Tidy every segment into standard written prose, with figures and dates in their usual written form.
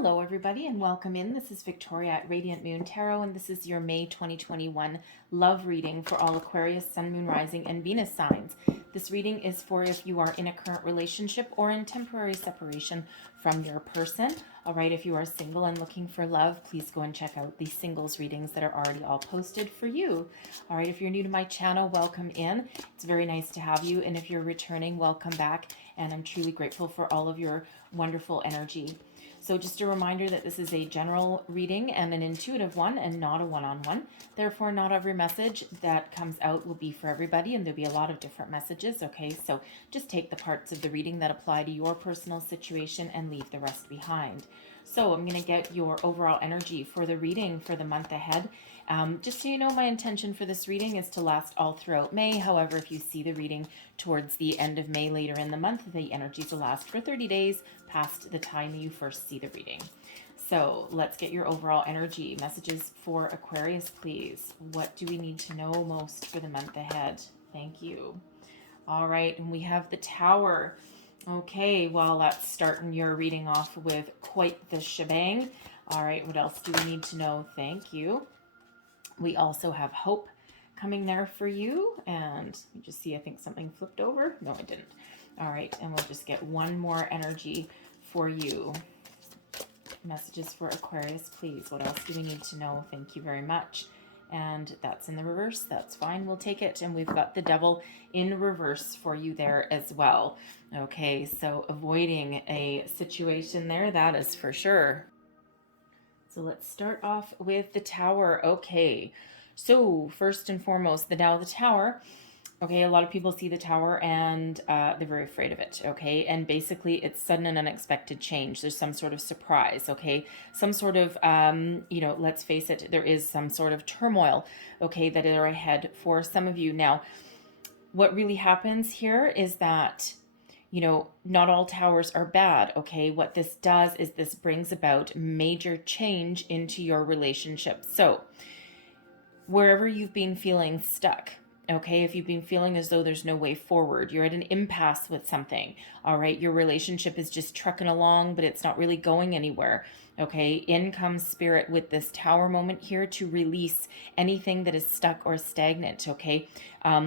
Hello, everybody, and welcome in. This is Victoria at Radiant Moon Tarot, and this is your May 2021 love reading for all Aquarius, Sun, Moon, Rising, and Venus signs. This reading is for if you are in a current relationship or in temporary separation from your person. All right, if you are single and looking for love, please go and check out the singles readings that are already all posted for you. All right, if you're new to my channel, welcome in. It's very nice to have you, and if you're returning, welcome back, and I'm truly grateful for all of your wonderful energy. So just a reminder that this is a general reading and an intuitive one and not a one-on-one. Therefore, not every message that comes out will be for everybody, and there'll be a lot of different messages, okay? So just take the parts of the reading that apply to your personal situation and leave the rest behind. So I'm going to get your overall energy for the reading for the month ahead. Just so you know, my intention for this reading is to last all throughout May. However, if you see the reading towards the end of May later in the month, the energies will last for 30 days past the time you first see the reading. So let's get your overall energy. Messages for Aquarius, please. What do we need to know most for the month ahead? Thank you. All right, and we have the Tower. Okay, well, that's starting your reading off with quite the shebang. All right, what else do we need to know? Thank you. We also have Hope coming there for you. And you just see, I think something flipped over. No, it didn't. All right, and we'll just get one more energy for you. Messages for Aquarius, please. What else do we need to know? Thank you very much. And that's in the reverse. That's fine. We'll take it. And we've got the Devil in reverse for you there as well. Okay, so avoiding a situation there, that is for sure. So let's start off with the Tower. Okay, so first and foremost, the Tower. Okay, a lot of people see the Tower and they're very afraid of it, okay? And basically, it's sudden and unexpected change. There's some sort of surprise, okay? Some sort of, let's face it, there is some sort of turmoil, okay, that are ahead for some of you. Now, what really happens here is that, not all towers are bad, okay? What this does is this brings about major change into your relationship. So, wherever you've been feeling stuck, okay, if you've been feeling as though there's no way forward, you're at an impasse with something, all right, your relationship is just trucking along, but it's not really going anywhere, okay, in comes Spirit with this Tower moment here to release anything that is stuck or stagnant, okay?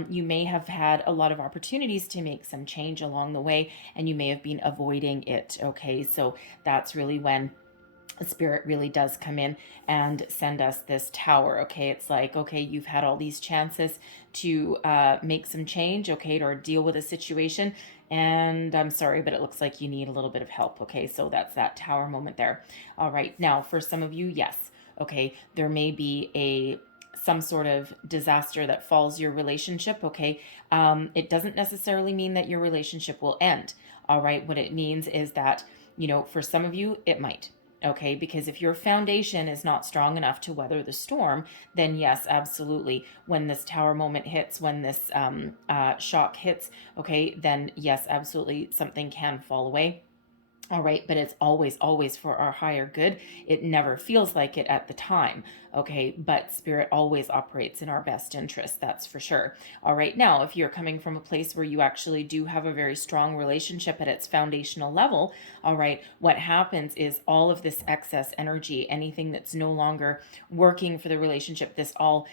You may have had a lot of opportunities to make some change along the way, and you may have been avoiding it, okay? So that's really when Spirit really does come in and send us this Tower, okay? It's like, okay, you've had all these chances to make some change, okay, or deal with a situation, and I'm sorry, but it looks like you need a little bit of help, okay? So that's that Tower moment there. All right, now for some of you, yes, okay, there may be some sort of disaster that falls your relationship, okay? It doesn't necessarily mean that your relationship will end, all right? What it means is that, for some of you, it might. Okay, because if your foundation is not strong enough to weather the storm, then yes, absolutely. When this Tower moment hits, when this shock hits, okay, then yes, absolutely, something can fall away. All right, but it's always, always for our higher good. It never feels like it at the time, okay? But Spirit always operates in our best interest, that's for sure. All right, now, if you're coming from a place where you actually do have a very strong relationship at its foundational level, all right, what happens is all of this excess energy, anything that's no longer working for the relationship, this all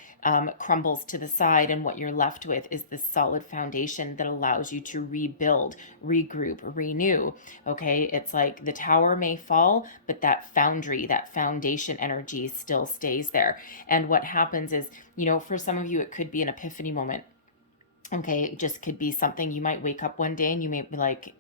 crumbles to the side, and what you're left with is this solid foundation that allows you to rebuild, regroup, renew, okay? It's like the Tower may fall, but that foundry, that foundation energy still stays there. And what happens is, for some of you, it could be an epiphany moment. Okay, it just could be something. You might wake up one day and you may be like,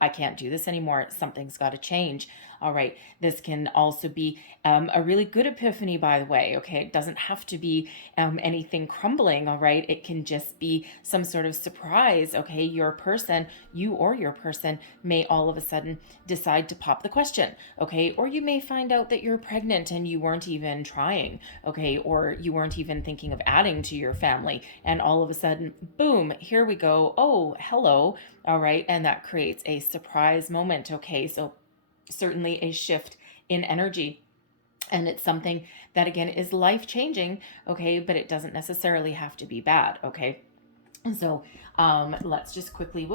I can't do this anymore. Something's got to change. All right. This can also be a really good epiphany, by the way. Okay. It doesn't have to be anything crumbling. All right. It can just be some sort of surprise. Okay. You or your person may all of a sudden decide to pop the question. Okay. Or you may find out that you're pregnant and you weren't even trying. Okay. Or you weren't even thinking of adding to your family. And all of a sudden, boom, here we go. Oh, hello. All right. And that creates a surprise moment. Okay. So certainly a shift in energy. And it's something that, again, is life-changing, okay? But it doesn't necessarily have to be bad, okay? So let's just quickly,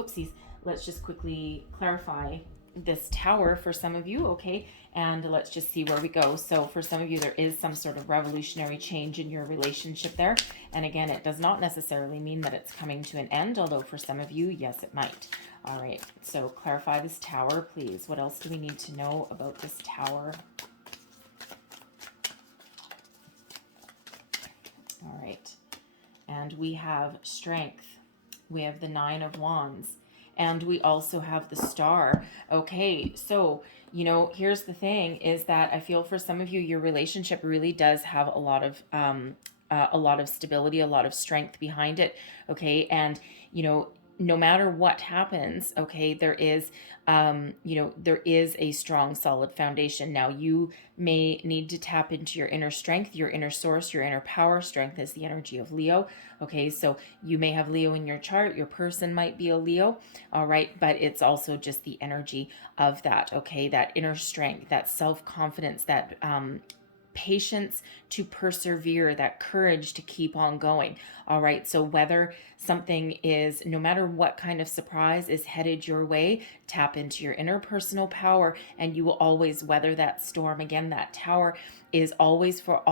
let's just quickly clarify this Tower for some of you, okay? And let's just see where we go. So for some of you, there is some sort of revolutionary change in your relationship there. And again, it does not necessarily mean that it's coming to an end, although for some of you, yes, it might. All right, so clarify this Tower, please. What else do we need to know about this Tower? All right, and we have Strength. We have the Nine of Wands. And we also have the Star. Okay, so, you know, here's the thing is that I feel for some of you, your relationship really does have a lot of stability, a lot of strength behind it. Okay, and, you know, no matter what happens, okay, there is, there is a strong, solid foundation. Now, you may need to tap into your inner strength, your inner source, your inner power. Strength is the energy of Leo. Okay, so you may have Leo in your chart. Your person might be a Leo. All right, but it's also just the energy of that. Okay, that inner strength, that self-confidence, that patience to persevere, that courage to keep on going. All right, so whether something is, no matter what kind of surprise is headed your way, tap into your interpersonal power and you will always weather that storm. Again, that Tower is always for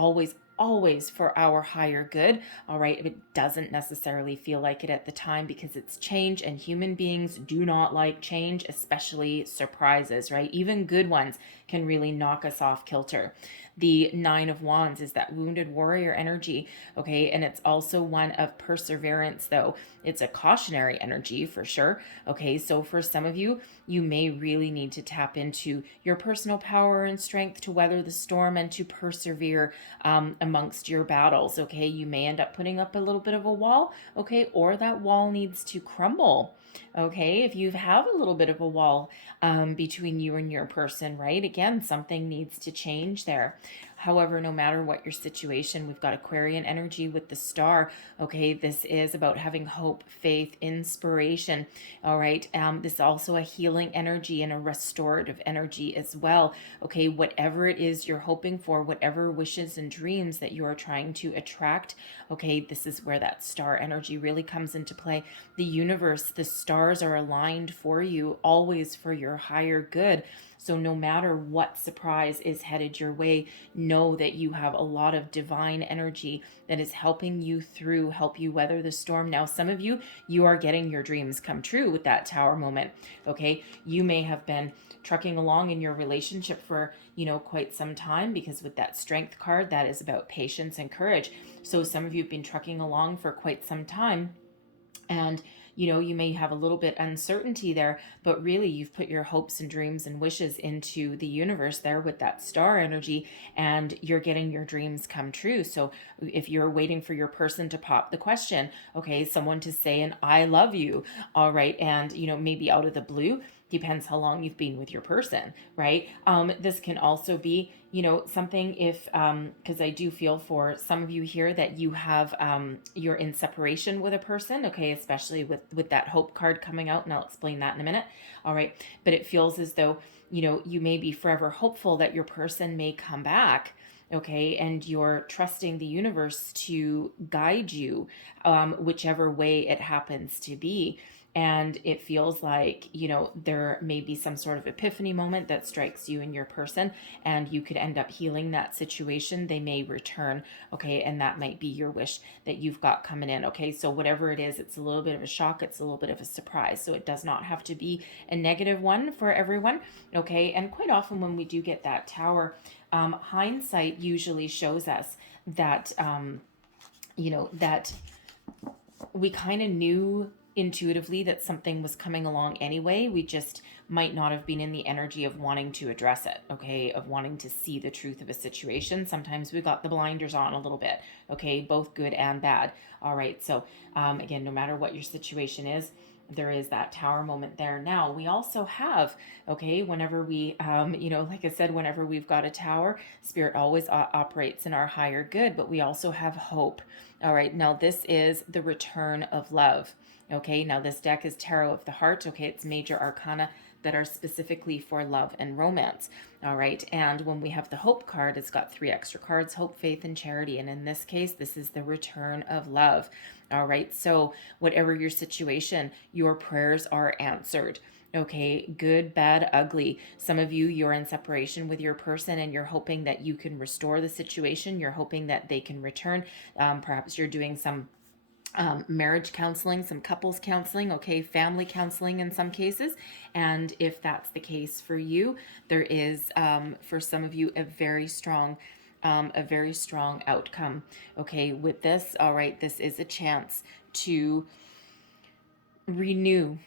our higher good. All right, it doesn't necessarily feel like it at the time because it's change, and human beings do not like change, especially surprises, right? Even good ones can really knock us off kilter. The Nine of Wands is that wounded warrior energy, okay? And it's also one of perseverance, though. It's a cautionary energy for sure, okay? So for some of you, you may really need to tap into your personal power and strength to weather the storm and to persevere amongst your battles, okay? You may end up putting up a little bit of a wall, okay? Or that wall needs to crumble. Okay, if you have a little bit of a wall between you and your person, right? Again, something needs to change there. However, no matter what your situation, we've got Aquarian energy with the Star. Okay, this is about having hope, faith, inspiration. All right, this is also a healing energy and a restorative energy as well. Okay, whatever it is you're hoping for, whatever wishes and dreams that you are trying to attract, okay, this is where that Star energy really comes into play. The universe, the stars are aligned for you, always for your higher good. So no matter what surprise is headed your way, know that you have a lot of divine energy that is helping you through, help you weather the storm. Now, some of you, you are getting your dreams come true with that Tower moment, okay? You may have been trucking along in your relationship for, quite some time, because with that Strength card, that is about patience and courage. So some of you have been trucking along for quite some time, and you may have a little bit uncertainty there, but really you've put your hopes and dreams and wishes into the universe there with that Star energy, and you're getting your dreams come true. So if you're waiting for your person to pop the question, okay, someone to say an I love you, all right, and maybe out of the blue, depends how long you've been with your person, right? This can also be, something if, because I do feel for some of you here that you have, you're in separation with a person, okay, especially with that Hope card coming out, and I'll explain that in a minute, all right? But it feels as though, you may be forever hopeful that your person may come back, okay, and you're trusting the universe to guide you, whichever way it happens to be. And it feels like, there may be some sort of epiphany moment that strikes you and your person, and you could end up healing that situation. They may return, okay, and that might be your wish that you've got coming in, okay? So whatever it is, it's a little bit of a shock, it's a little bit of a surprise. So it does not have to be a negative one for everyone, okay? And quite often when we do get that Tower, hindsight usually shows us that, that we kind of knew intuitively that something was coming along anyway. We just might not have been in the energy of wanting to address it, okay, of wanting to see the truth of a situation. Sometimes we got the blinders on a little bit, okay, both good and bad. All right, so again, no matter what your situation is, there is that Tower moment there. Now, we also have, okay, whenever we, like I said, whenever we've got a Tower, Spirit always operates in our higher good, but we also have hope. All right, now this is the return of love. Okay, now this deck is Tarot of the Heart. Okay, it's major arcana that are specifically for love and romance. All right, and when we have the Hope card, it's got 3 extra cards: hope, faith, and charity. And in this case, this is the return of love. All right, so whatever your situation, your prayers are answered. Okay, good, bad, ugly. Some of you, you're in separation with your person and you're hoping that you can restore the situation. You're hoping that they can return. Perhaps you're doing some marriage counseling, some couples counseling, okay, family counseling in some cases. And if that's the case for you, there is, for some of you, a very strong outcome. Okay, with this, all right, this is a chance to renew,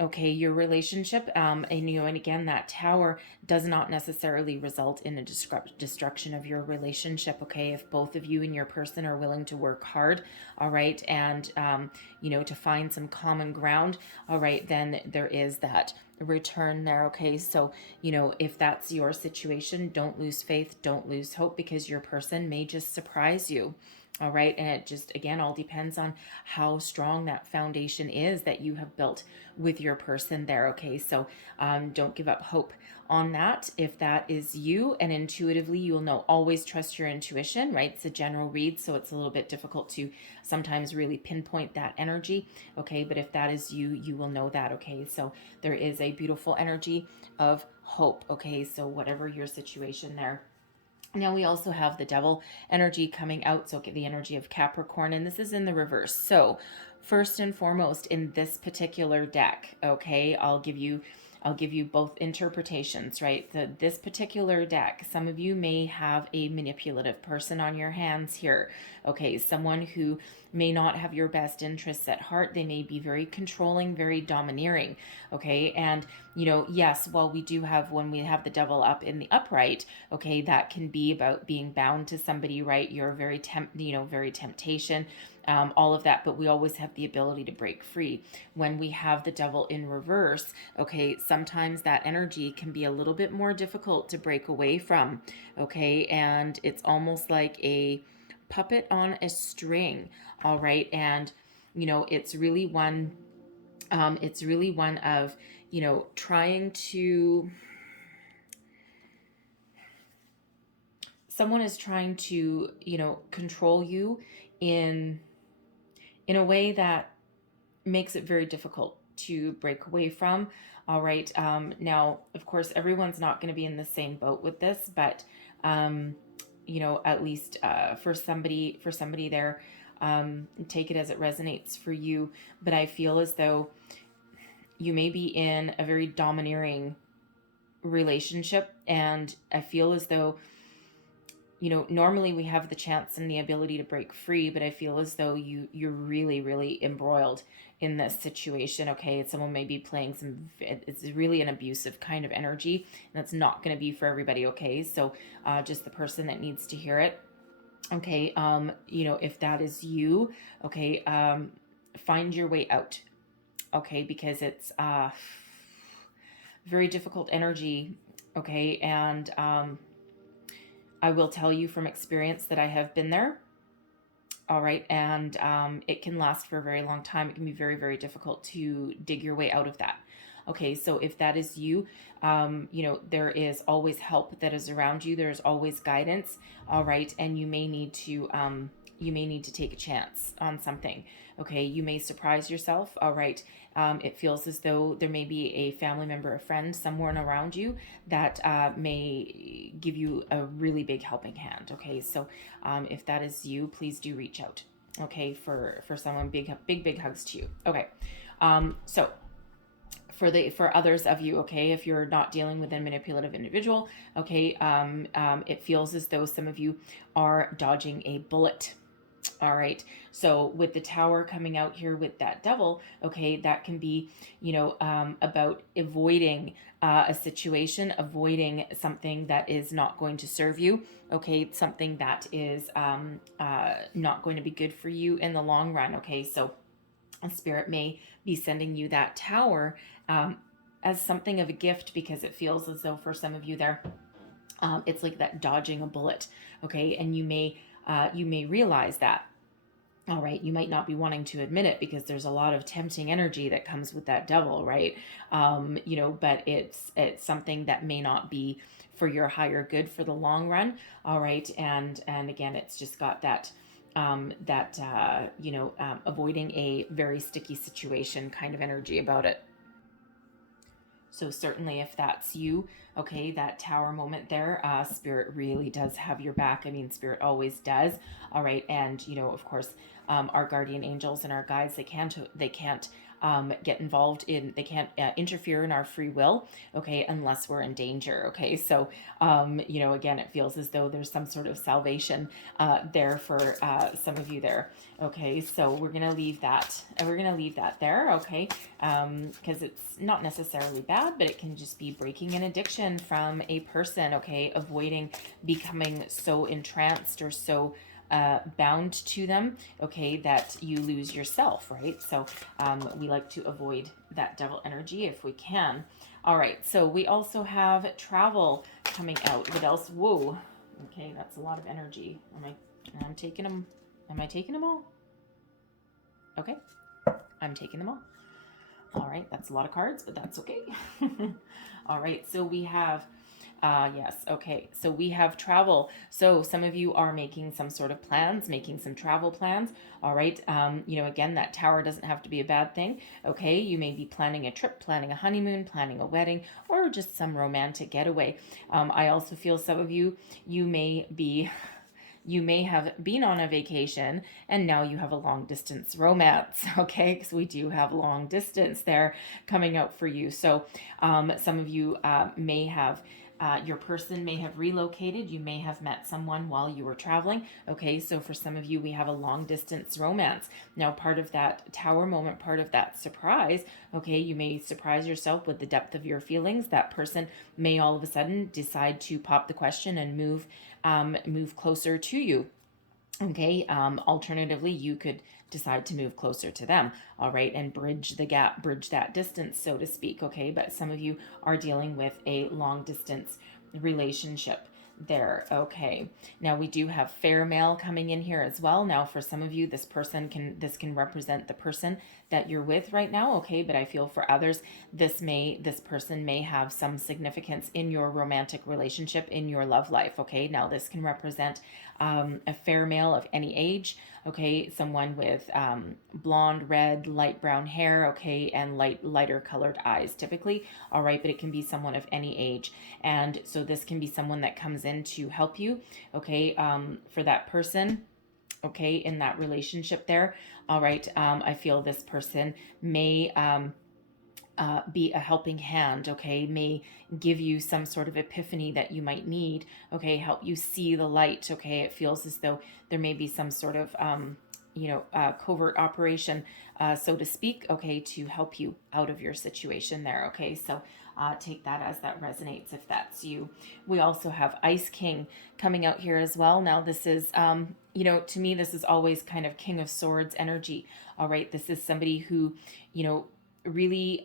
okay, your relationship. And again, that Tower does not necessarily result in a destruction of your relationship. Okay, if both of you and your person are willing to work hard, all right, and to find some common ground, all right, then there is that return there. Okay, so if that's your situation, don't lose faith, don't lose hope, because your person may just surprise you. All right. And it just, again, all depends on how strong that foundation is that you have built with your person there. Okay. So don't give up hope on that. If that is you, and intuitively, you'll know, always trust your intuition, right? It's a general read, so it's a little bit difficult to sometimes really pinpoint that energy. Okay. But if that is you, you will know that. Okay. So there is a beautiful energy of hope. Okay. So whatever your situation there. Now we also have the Devil energy coming out, so get the energy of Capricorn, and this is in the reverse. So first and foremost, in this particular deck, okay, I'll give you both interpretations, right? This particular deck, some of you may have a manipulative person on your hands here. Okay, someone who may not have your best interests at heart. They may be very controlling, very domineering. Okay, and yes, while when we have the Devil up in the upright, okay, that can be about being bound to somebody, right? You're very very temptation, all of that, but we always have the ability to break free. When we have the Devil in reverse, okay, sometimes that energy can be a little bit more difficult to break away from. Okay, and it's almost like a puppet on a string. All right, and it's really one of trying to, someone is trying to control you in a way that makes it very difficult to break away from. All right, now of course everyone's not going to be in the same boat with this, but at least for somebody there, take it as it resonates for you. But I feel as though you may be in a very domineering relationship, and I feel as though normally we have the chance and the ability to break free, but I feel as though you're really, really embroiled in this situation. Okay, someone may be playing it's really an abusive kind of energy, and that's not going to be for everybody. Okay, so just the person that needs to hear it. Okay, if that is you, okay, find your way out. Okay, because it's very difficult energy. Okay, and I will tell you from experience that I have been there. All right, and it can last for a very long time. It can be very, very difficult to dig your way out of that. Okay, so if that is you, there is always help that is around you. There's always guidance. All right, and you may need to take a chance on something. Okay, you may surprise yourself. All right, it feels as though there may be a family member, a friend, someone around you that may give you a really big helping hand. Okay, so if that is you, please do reach out. Okay, for someone, big hugs to you. Okay, so for others of you, okay, if you're not dealing with a manipulative individual, okay, it feels as though some of you are dodging a bullet. All right, so with the Tower coming out here with that Devil, okay, that can be about avoiding a situation, avoiding something that is not going to serve you. Okay, something that is not going to be good for you in the long run. Okay, so a spirit may be sending you that Tower as something of a gift, because it feels as though for some of you there, it's like that dodging a bullet. Okay, and you may realize that. All right, you might not be wanting to admit it because there's a lot of tempting energy that comes with that Devil, right? But it's something that may not be for your higher good for the long run. All right, and again, it's just got that avoiding a very sticky situation kind of energy about it. So certainly if that's you, okay, that tower moment there, Spirit really does have your back. I mean, Spirit always does. All right. And, you know, of course, our guardian angels and our guides, they can't get involved in, they can't interfere in our free will, okay, unless we're in danger, okay. So you know, again, it feels as though there's some sort of salvation there for some of you there, okay. So we're gonna leave that, there, okay, because it's not necessarily bad, but it can just be breaking an addiction from a person, okay, avoiding becoming so entranced or so bound to them, okay, that you lose yourself, right? So we like to avoid that devil energy if we can. All right, so we also have travel coming out. What else? Whoa, okay, that's a lot of energy. I'm taking them. Am I taking them all? Okay, I'm taking them all. All right, that's a lot of cards, but that's okay. All right, so we have yes. Okay. So we have travel. So some of you are making some sort of plans, making some travel plans. All right. You know, again, that tower doesn't have to be a bad thing. Okay. You may be planning a trip, planning a honeymoon, planning a wedding, or just some romantic getaway. I also feel some of you, you may have been on a vacation and now you have a long distance romance, okay? Because we do have long distance there coming out for you. So some of you may have your person may have relocated. You may have met someone while you were traveling. Okay, so for some of you, we have a long distance romance. Now, part of that tower moment, part of that surprise, okay, you may surprise yourself with the depth of your feelings. That person may all of a sudden decide to pop the question and move closer to you. Okay, alternatively, you could decide to move closer to them, all right, and bridge the gap, bridge that distance, so to speak, okay? But some of you are dealing with a long distance relationship there, okay. Now we do have fair male coming in here as well. Now for some of you, this can represent the person that you're with right now, okay, but I feel for others, this person may have some significance in your romantic relationship, in your love life, okay. Now this can represent a fair male of any age, okay, someone with blonde, red, light brown hair, okay, and lighter colored eyes typically, all right, but it can be someone of any age. And so this can be someone that comes in to help you, okay, for that person, okay, in that relationship there, all right. I feel this person may be a helping hand, okay, may give you some sort of epiphany that you might need, okay, help you see the light, okay. It feels as though there may be some sort of covert operation, so to speak, okay, to help you out of your situation there, okay. So take that as that resonates if that's you. We also have Ice King coming out here as well. Now this is to me, this is always kind of King of Swords energy, all right. This is somebody who really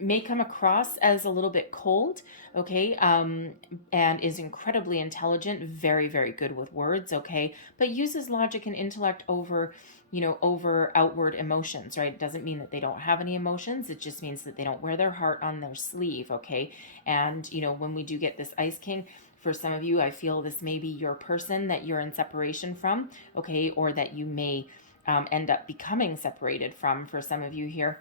may come across as a little bit cold, okay, and is incredibly intelligent, very, very good with words, okay, but uses logic and intellect over outward emotions, right? It doesn't mean that they don't have any emotions. It just means that they don't wear their heart on their sleeve, okay? And, when we do get this Ice King, for some of you, I feel this may be your person that you're in separation from, okay, or that you may end up becoming separated from for some of you here.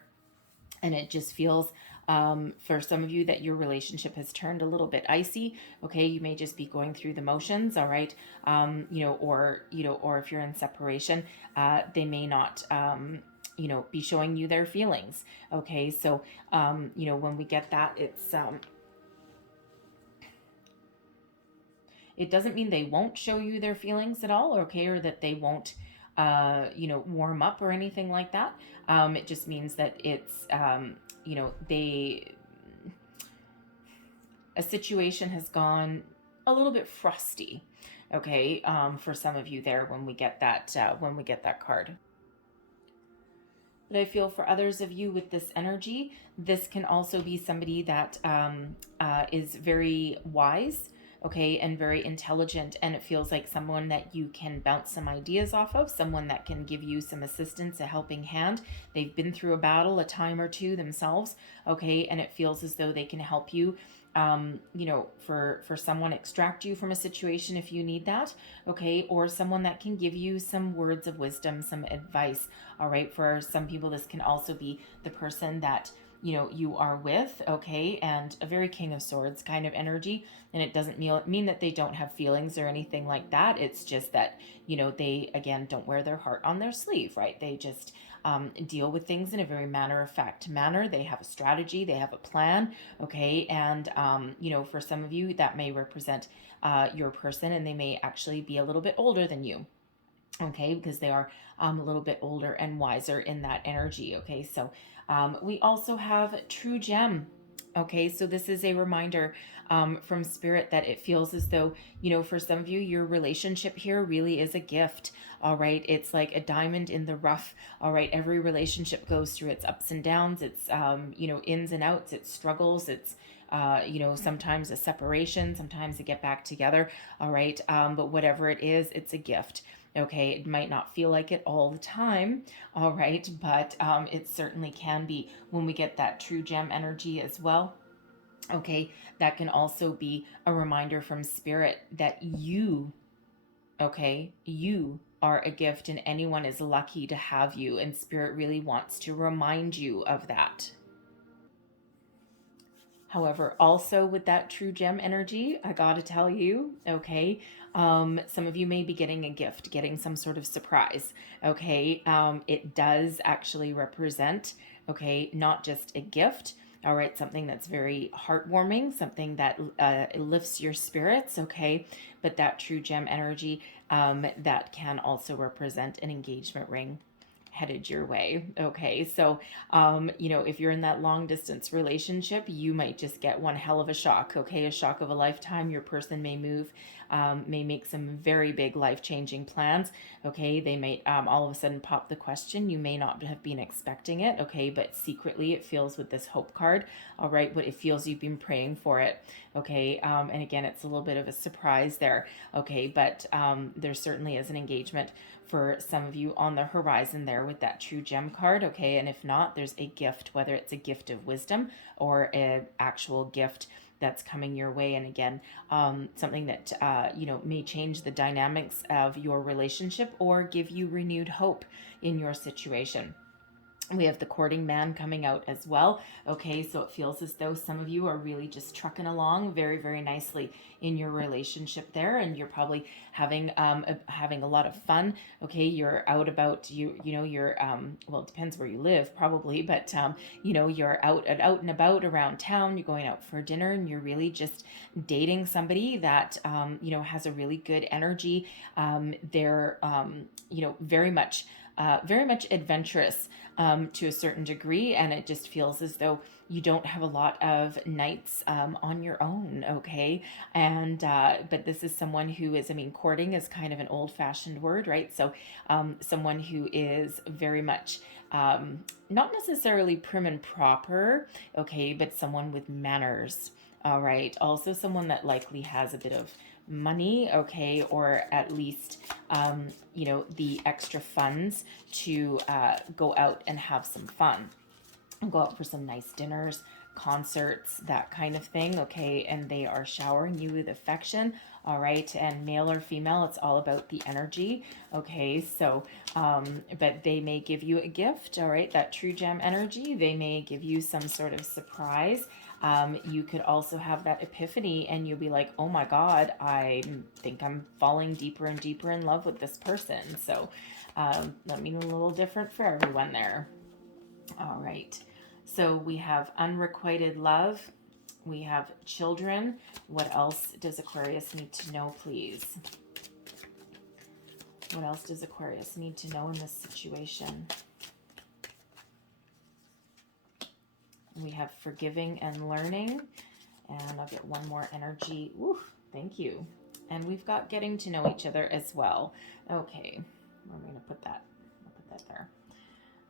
And it just feels for some of you that your relationship has turned a little bit icy, okay. You may just be going through the motions, all right, or if you're in separation, they may not be showing you their feelings, okay. So when we get that, it doesn't mean they won't show you their feelings at all, okay, or that they won't warm up or anything like that. It just means that it's a situation has gone a little bit frosty, okay, for some of you there when we get that card. But I feel for others of you with this energy, this can also be somebody that is very wise, okay, and very intelligent, and it feels like someone that you can bounce some ideas off of, someone that can give you some assistance, a helping hand. They've been through a battle a time or two themselves, okay, and it feels as though they can help you for someone extract you from a situation if you need that, okay, or someone that can give you some words of wisdom, some advice, all right. For some people, this can also be the person that you are with, okay, and a very King of Swords kind of energy. And it doesn't mean that they don't have feelings or anything like that. It's just that, they, again, don't wear their heart on their sleeve, right? They just deal with things in a very matter-of-fact manner. They have a strategy, they have a plan, okay? And, for some of you, that may represent your person, and they may actually be a little bit older than you, okay, because they are a little bit older and wiser in that energy, okay? So we also have True Gem. Okay, so this is a reminder from Spirit that it feels as though, for some of you, your relationship here really is a gift, all right? It's like a diamond in the rough, all right? Every relationship goes through its ups and downs, its, ins and outs, its struggles, its, sometimes a separation, sometimes a get back together, all right? But whatever it is, it's a gift. Okay, it might not feel like it all the time, all right, but it certainly can be when we get that True Gem energy as well. Okay, that can also be a reminder from Spirit that you, okay, you are a gift and anyone is lucky to have you, and Spirit really wants to remind you of that. However, also with that True Gem energy, I gotta tell you, okay, some of you may be getting a gift, getting some sort of surprise, okay? It does actually represent, okay, not just a gift, all right, something that's very heartwarming, something that lifts your spirits, okay? But that True Gem energy, that can also represent an engagement ring headed your way. Okay, so if you're in that long distance relationship, you might just get one hell of a shock. Okay, a shock of a lifetime. Your person may move, may make some very big life changing plans. Okay, they may all of a sudden pop the question. You may not have been expecting it. Okay, but secretly it feels with this hope card. All right, what it feels you've been praying for it. Okay, and again, it's a little bit of a surprise there. Okay, but there certainly is an engagement for some of you on the horizon there with that True Gem card, okay? And if not, there's a gift, whether it's a gift of wisdom or an actual gift that's coming your way. And again, something that, may change the dynamics of your relationship or give you renewed hope in your situation. We have the courting man coming out as well. Okay, so it feels as though some of you are really just trucking along very, very nicely in your relationship there, and you're probably having having a lot of fun. Okay, you're out about you're well, it depends where you live probably, but you're out and about around town. You're going out for dinner, and you're really just dating somebody that has a really good energy. They're very much adventurous to a certain degree, and it just feels as though you don't have a lot of nights on your own, okay? And but this is someone who is, courting is kind of an old-fashioned word, right? So someone who is very much not necessarily prim and proper, okay, but someone with manners, all right? Also someone that likely has a bit of money, okay, or at least the extra funds to go out and have some fun, go out for some nice dinners, concerts, that kind of thing, okay? And they are showering you with affection, all right? And male or female, it's all about the energy, okay? So but they may give you a gift, all right? That True Gem energy, they may give you some sort of surprise. You could also have that epiphany and you'll be like, oh my God, I think I'm falling deeper and deeper in love with this person. So that means a little different for everyone there. All right. So we have unrequited love. We have children. What else does Aquarius need to know, please? What else does Aquarius need to know in this situation? We have forgiving and learning. And I'll get one more energy. Ooh, thank you. And we've got getting to know each other as well. Okay, I'm going to put that. I'll put that there.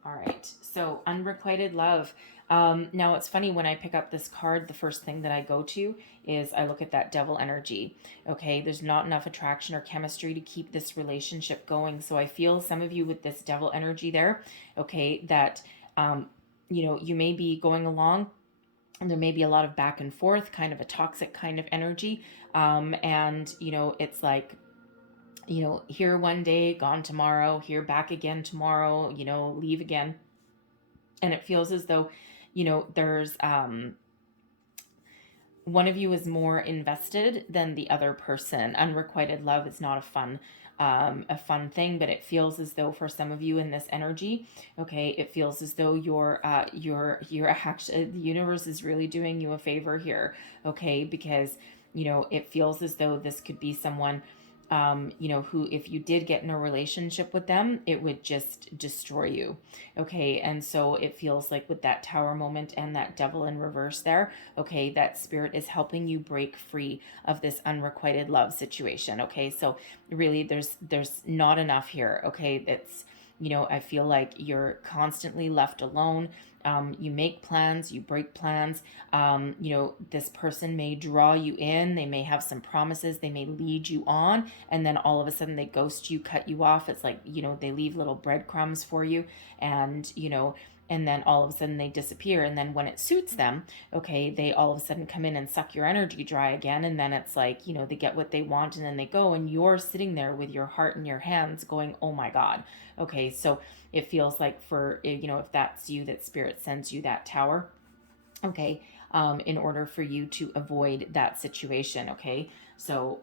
All right, so unrequited love. Now it's funny, when I pick up this card, the first thing that I go to is I look at that devil energy. Okay, there's not enough attraction or chemistry to keep this relationship going. So I feel some of you with this devil energy there, okay, that, you may be going along and there may be a lot of back and forth, kind of a toxic kind of energy. And, it's like, here one day, gone tomorrow, here back again tomorrow, leave again. And it feels as though, there's one of you is more invested than the other person. Unrequited love is not a fun thing, but it feels as though for some of you in this energy, okay, it feels as though you're actually, the universe is really doing you a favor here, okay, because it feels as though this could be someone who, if you did get in a relationship with them, it would just destroy you. Okay. And so it feels like with that Tower moment and that Devil in reverse there, okay, that Spirit is helping you break free of this unrequited love situation. Okay. So really there's not enough here. Okay. It's, I feel like you're constantly left alone. You make plans, you break plans. This person may draw you in. They may have some promises. They may lead you on. And then all of a sudden they ghost you, cut you off. It's like, they leave little breadcrumbs for you. And then all of a sudden they disappear. And then when it suits them, okay, they all of a sudden come in and suck your energy dry again. And then it's like, they get what they want and then they go, and you're sitting there with your heart in your hands going, oh my God. Okay. So it feels like if that's you, that Spirit sends you that Tower. Okay. In order for you to avoid that situation. Okay. So,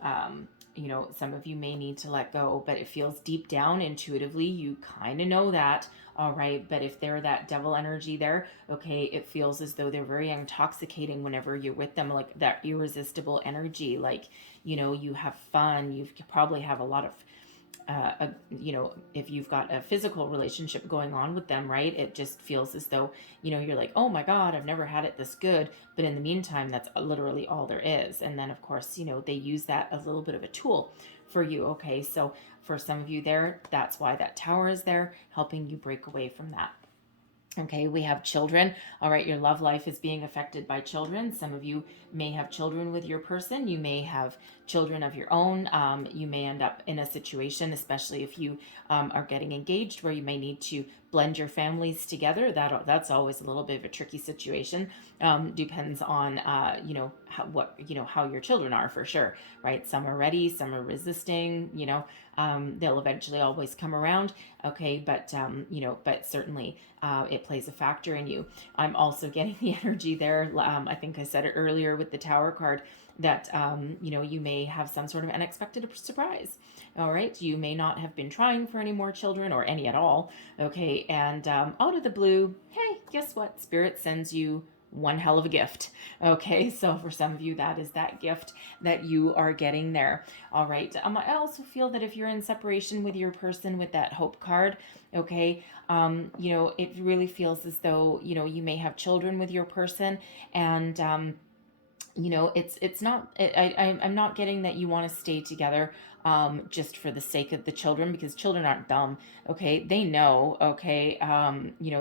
some of you may need to let go, but it feels deep down intuitively, you kind of know that. All right. But if they're that Devil energy there, okay, it feels as though they're very intoxicating whenever you're with them, like that irresistible energy. Like, you have fun. You probably have a lot of if you've got a physical relationship going on with them, right, it just feels as though, you're like, oh my God, I've never had it this good. But in the meantime, that's literally all there is. And then, of course, they use that as a little bit of a tool for you. Okay. So for some of you there, that's why that Tower is there, helping you break away from that. Okay, we have children. All right, your love life is being affected by children. Some of you may have children with your person. You may have children of your own. You may end up in a situation, especially if you are getting engaged, where you may need to blend your families together. That's always a little bit of a tricky situation. Depends on how your children are, for sure, right? Some are ready, some are resisting. They'll eventually always come around. Okay, but certainly it plays a factor in you. I'm also getting the energy there. I think I said it earlier with the Tower card, that you may have some sort of unexpected surprise. All right, you may not have been trying for any more children, or any at all. Okay, and out of the blue, hey, guess what? Spirit sends you one hell of a gift. Okay, so for some of you, that is that gift that you are getting there. All right. I also feel that if you're in separation with your person with that Hope card, okay, it really feels as though, you may have children with your person, and it's not, I'm not getting that you want to stay together just for the sake of the children, because children aren't dumb. Okay, they know. Okay,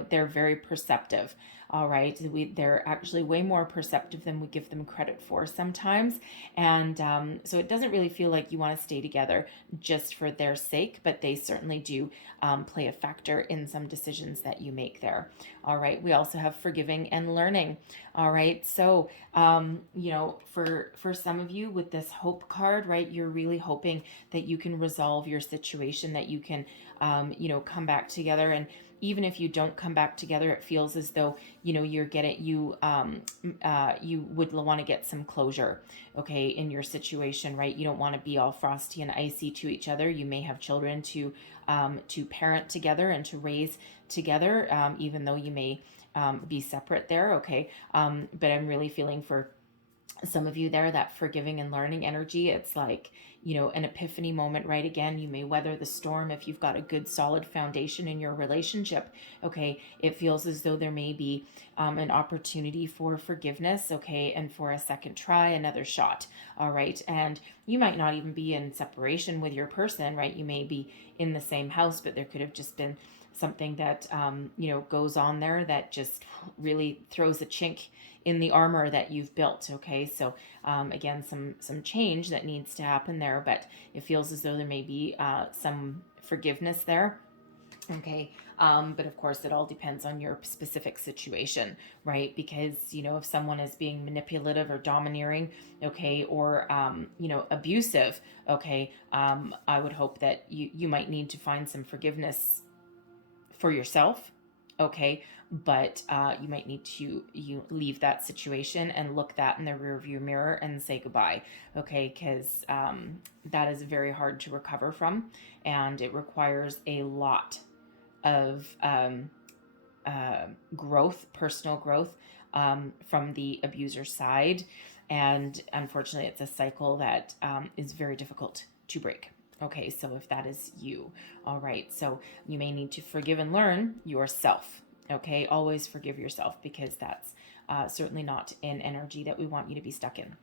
they're very perceptive. All right, they're actually way more perceptive than we give them credit for sometimes. And so it doesn't really feel like you want to stay together just for their sake, but they certainly do play a factor in some decisions that you make there. All right, we also have forgiving and learning. All right, so for some of you with this Hope card, right, you're really hoping that you can resolve your situation, that you can come back together. And even if you don't come back together, it feels as though you would want to get some closure, okay, in your situation, right? You don't want to be all frosty and icy to each other. You may have children to parent together and to raise together, even though you may be separate there, okay. But I'm really feeling for some of you there, that forgiving and learning energy. It's like, an epiphany moment, right? Again, you may weather the storm if you've got a good solid foundation in your relationship. Okay. It feels as though there may be an opportunity for forgiveness. Okay. And for a second try, another shot. All right. And you might not even be in separation with your person, right? You may be in the same house, but there could have just been something that, goes on there that just really throws a chink in the armor that you've built. Okay. So, again, some change that needs to happen there, but it feels as though there may be, some forgiveness there. Okay. But of course it all depends on your specific situation, right? Because, if someone is being manipulative or domineering, okay, or, abusive, okay, I would hope that you might need to find some forgiveness for yourself, okay, but you might need to leave that situation and look that in the rear view mirror and say goodbye, okay? Because that is very hard to recover from, and it requires a lot of growth, personal growth, from the abuser side. And unfortunately, it's a cycle that is very difficult to break. Okay, so if that is you, all right, so you may need to forgive and learn yourself. Okay, always forgive yourself, because that's certainly not an energy that we want you to be stuck in.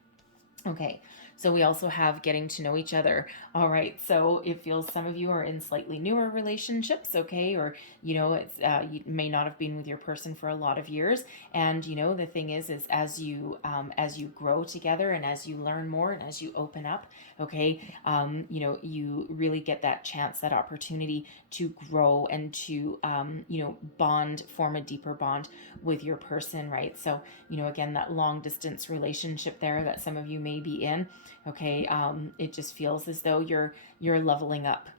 Okay, so we also have getting to know each other. All right, so it feels some of you are in slightly newer relationships, okay, or it's you may not have been with your person for a lot of years, and the thing is as you grow together and as you learn more and as you open up, okay, you really get that chance, that opportunity to grow and to bond, form a deeper bond with your person, right? So again, that long distance relationship there that some of you may be in, okay, it just feels as though you're leveling up.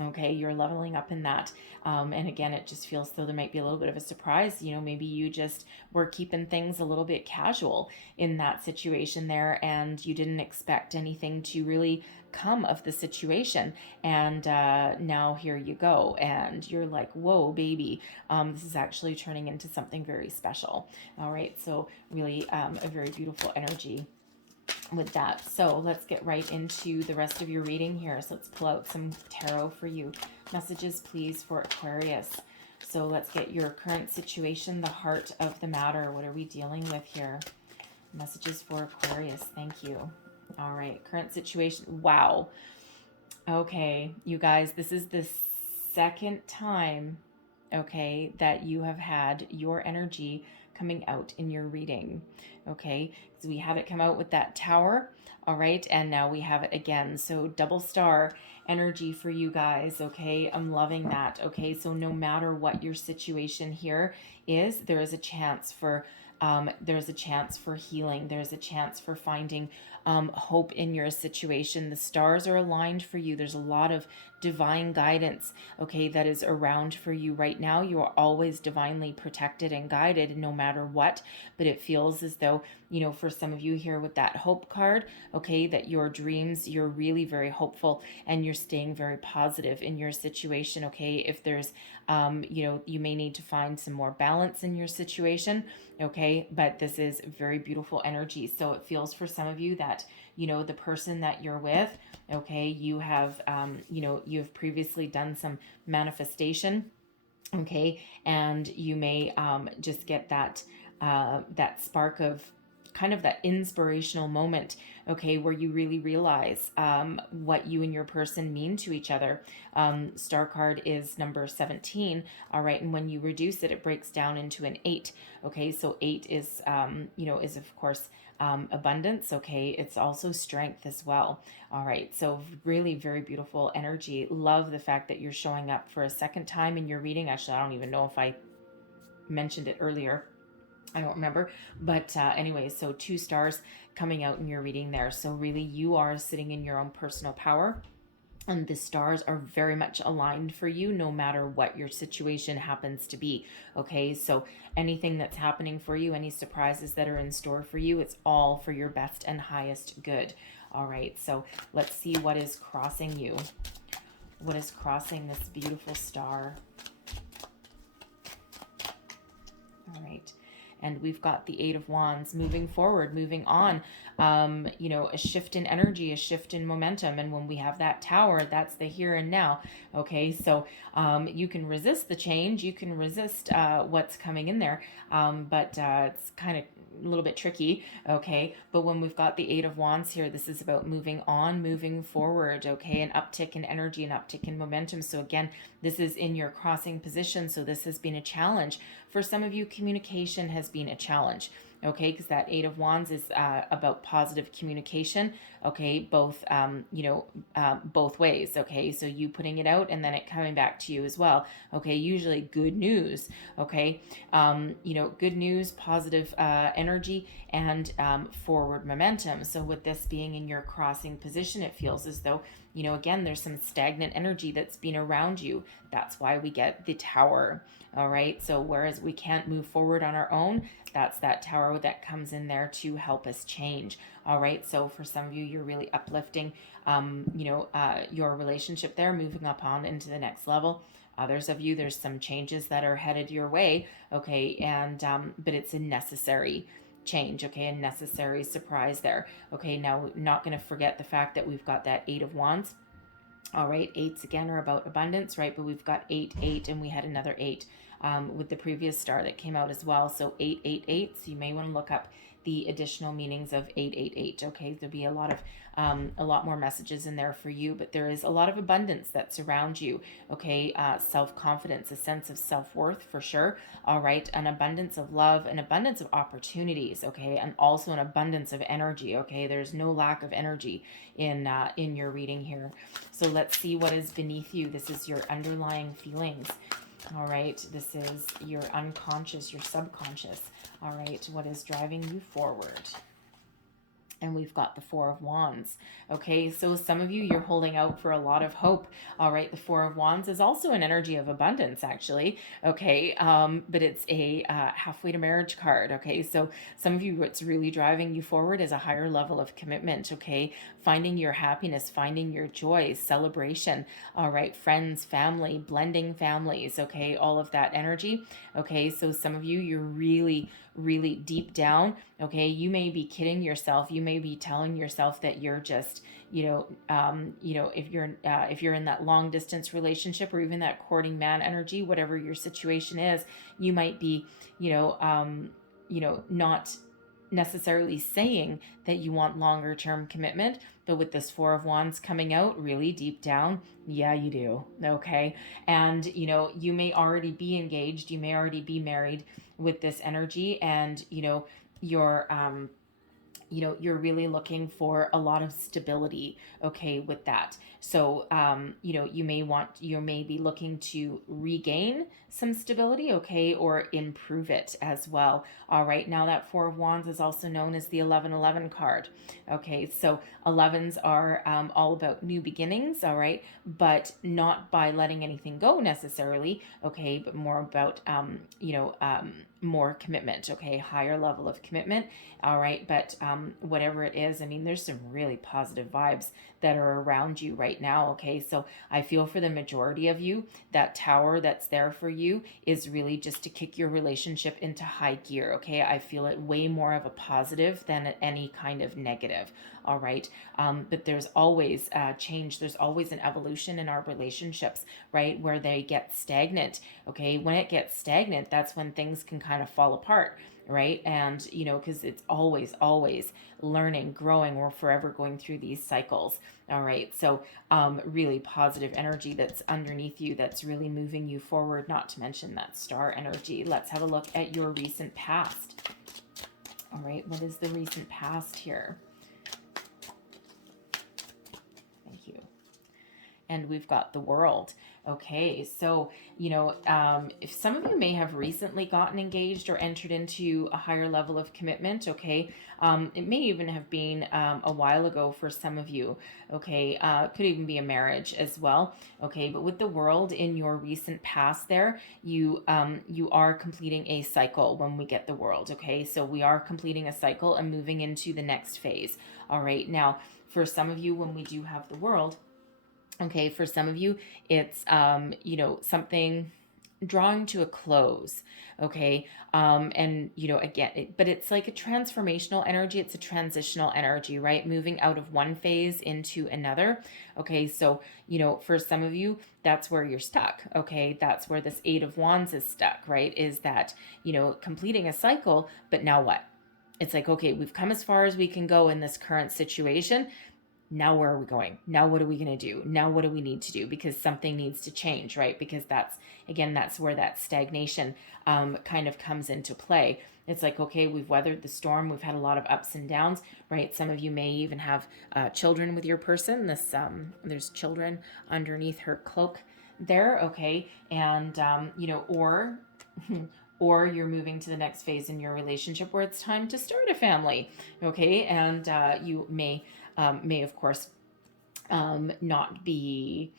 Okay, you're leveling up in that. And again, it just feels though there might be a little bit of a surprise. Maybe you just were keeping things a little bit casual in that situation there, and you didn't expect anything to really come of the situation. And now here you go, and you're like, whoa, baby, this is actually turning into something very special. All right, so really a very beautiful energy with that. So let's get right into the rest of your reading here. So let's pull out some tarot for you. Messages, please, for Aquarius. So let's get your current situation, the heart of the matter. What are we dealing with here? Messages for Aquarius. Thank you. All right, current situation. Wow. Okay, you guys, this is the second time, okay, that you have had your energy coming out in your reading, okay? So we have it come out with that tower, all right, and now we have it again. So double star energy for you guys, okay? I'm loving that, okay? So no matter what your situation here is, there is a chance for healing. There's a chance for finding hope in your situation. The stars are aligned for you. There's a lot of divine guidance, okay, that is around for you right now. You are always divinely protected and guided no matter what, but it feels as though, for some of you here with that hope card, okay, that your dreams, you're really very hopeful and you're staying very positive in your situation, okay? If there's, you may need to find some more balance in your situation, okay? But this is very beautiful energy. So it feels for some of you that, the person that you're with, okay, you have, you've previously done some manifestation, okay, and you may just get that that spark of kind of that inspirational moment, okay, where you really realize what you and your person mean to each other. Star card is number 17, all right, and when you reduce it, it breaks down into an 8, okay, so 8 is, is of course abundance, okay, it's also strength as well, all right, so really very beautiful energy. Love the fact that you're showing up for a second time in your reading. Actually, I don't even know if I mentioned it earlier. I don't remember, but anyway, so 2 stars coming out in your reading there. So really you are sitting in your own personal power, and the stars are very much aligned for you no matter what your situation happens to be, okay? So anything that's happening for you, any surprises that are in store for you, it's all for your best and highest good. All right, so let's see what is crossing you. What is crossing this beautiful star? All right. And we've got the 8 of Wands, moving forward, moving on, a shift in energy, a shift in momentum. And when we have that tower, that's the here and now. Okay, so you can resist the change, you can resist what's coming in there, but it's kind of a little bit tricky, okay? But when we've got the 8 of Wands here, this is about moving on, moving forward, okay? An uptick in energy, an uptick in momentum. So again, this is in your crossing position, so this has been a challenge. For some of you, communication has been a challenge, okay? Because that 8 of Wands is about positive communication, okay, both, both ways, okay, so you putting it out and then it coming back to you as well, okay, usually good news, okay, good news, positive energy, and forward momentum. So with this being in your crossing position, it feels as though, again, there's some stagnant energy that's been around you. That's why we get the tower. All right. So whereas we can't move forward on our own, that's that tower that comes in there to help us change. All right. So for some of you, you're really uplifting, your relationship there, moving up on into the next level. Others of you, there's some changes that are headed your way. Okay. And, but it's a necessary change, okay, a necessary surprise there. Okay, now not going to forget the fact that we've got that 8 of Wands. All right, eights again are about abundance, right? But we've got 8, 8, and we had another 8 with the previous star that came out as well. So 8, 8, 8. So you may want to look up the additional meanings of 888. Okay, there'll be a lot more messages in there for you, but there is a lot of abundance that surrounds you. Okay, self-confidence, a sense of self-worth for sure. All right, an abundance of love, an abundance of opportunities. Okay, and also an abundance of energy. Okay, there's no lack of energy in your reading here. So let's see what is beneath you. This is your underlying feelings. All right, this is your unconscious, your subconscious. All right, what is driving you forward? And we've got the 4 of Wands. Okay, so some of you, you're holding out for a lot of hope. All right, the 4 of Wands is also an energy of abundance, actually. Okay, but it's a halfway to marriage card. Okay, so some of you, what's really driving you forward is a higher level of commitment. Okay, finding your happiness, finding your joy, celebration. All right, friends, family, blending families. Okay, all of that energy. Okay, so some of you, you're really deep down, okay, you may be kidding yourself, you may be telling yourself that you're just if you're in that long distance relationship or even that courting man energy, whatever your situation is, you might be not necessarily saying that you want longer term commitment, but with this 4 of Wands coming out really deep down, yeah, you do. Okay, and you may already be engaged, you may already be married with this energy, and you're you're really looking for a lot of stability, okay, with that. So, you may be looking to regain some stability, okay, or improve it as well. All right, now that 4 of Wands is also known as the 1111 card. Okay, so 11s are all about new beginnings, all right, but not by letting anything go necessarily, okay, but more about, more commitment, okay, higher level of commitment. All right, but whatever it is, I mean, there's some really positive vibes that are around you right now. Okay, so I feel for the majority of you, that tower that's there for you is really just to kick your relationship into high gear. Okay, I feel it way more of a positive than any kind of negative. All right, but there's always change, there's always an evolution in our relationships, right, where they get stagnant. Okay, when it gets stagnant, that's when things can kind of fall apart, right? And because it's always learning, growing, we're forever going through these cycles. All right, so really positive energy that's underneath you, that's really moving you forward, not to mention that star energy. Let's have a look at your recent past. All right, what is the recent past here? Thank you. And we've got the World. Okay, so, if some of you may have recently gotten engaged or entered into a higher level of commitment, okay, it may even have been a while ago for some of you, okay, could even be a marriage as well, okay, but with the World in your recent past there, you are completing a cycle when we get the World, okay, so we are completing a cycle and moving into the next phase. All right, now, for some of you, when we do have the World, okay, for some of you, it's, something drawing to a close, okay, and, again, but it's like a transformational energy, it's a transitional energy, right, moving out of one phase into another, okay, so, for some of you, that's where you're stuck, okay, that's where this 8 of Wands is stuck, right, is that, completing a cycle, but now what? It's like, okay, we've come as far as we can go in this current situation, now where are we going? Now what are we going to do? Now what do we need to do? Because something needs to change, right? Because that's where that stagnation kind of comes into play. It's like, okay, we've weathered the storm. We've had a lot of ups and downs, right? Some of you may even have children with your person. There's children underneath her cloak there, okay? And, or you're moving to the next phase in your relationship where it's time to start a family, okay? And you may of course, not be,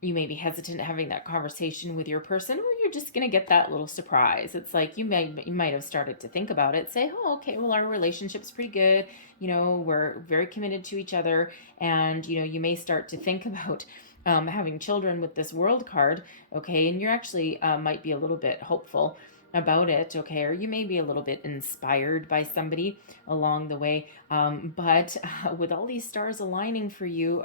you may be hesitant having that conversation with your person, or you're just going to get that little surprise. It's like you might have started to think about it, say, oh, okay, well, our relationship's pretty good. We're very committed to each other. And, you may start to think about having children with this world card, okay? And you're actually might be a little bit hopeful about it, okay? Or you may be a little bit inspired by somebody along the way. But with all these stars aligning for you,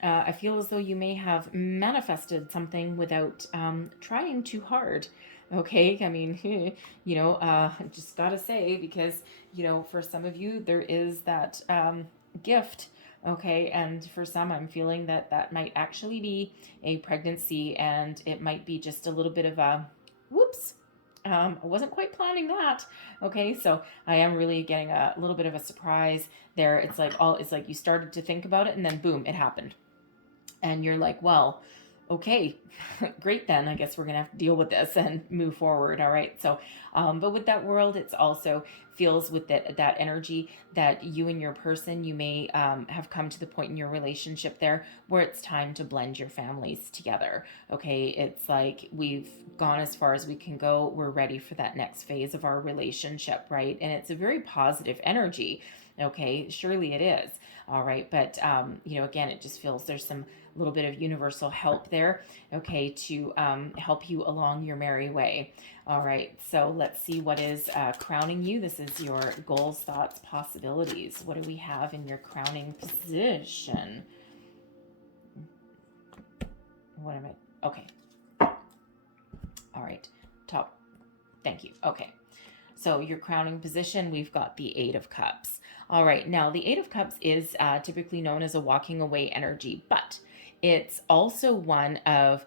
I feel as though you may have manifested something without trying too hard. Okay, I mean, just gotta say, because, for some of you, there is that gift. Okay, and for some, I'm feeling that might actually be a pregnancy, and it might be just a little bit of a whoops. I wasn't quite planning that. Okay, so I am really getting a little bit of a surprise there. It's like you started to think about it, and then boom, it happened. And you're like, well, okay, great then. I guess we're going to have to deal with this and move forward. All right. So, but with that world, it's also feels with that energy that you and your person, you may have come to the point in your relationship there where it's time to blend your families together. Okay. It's like we've gone as far as we can go. We're ready for that next phase of our relationship. Right. And it's a very positive energy. Okay. Surely it is. All right. But, again, it just feels there's some little bit of universal help there, okay, to help you along your merry way. All right, so let's see what is crowning you. This is your goals, thoughts, possibilities. What do we have in your crowning position? What am I? Okay. All right, top. Thank you. Okay. So your crowning position, we've got the Eight of Cups. All right, now the Eight of Cups is typically known as a walking away energy, but it's also one of,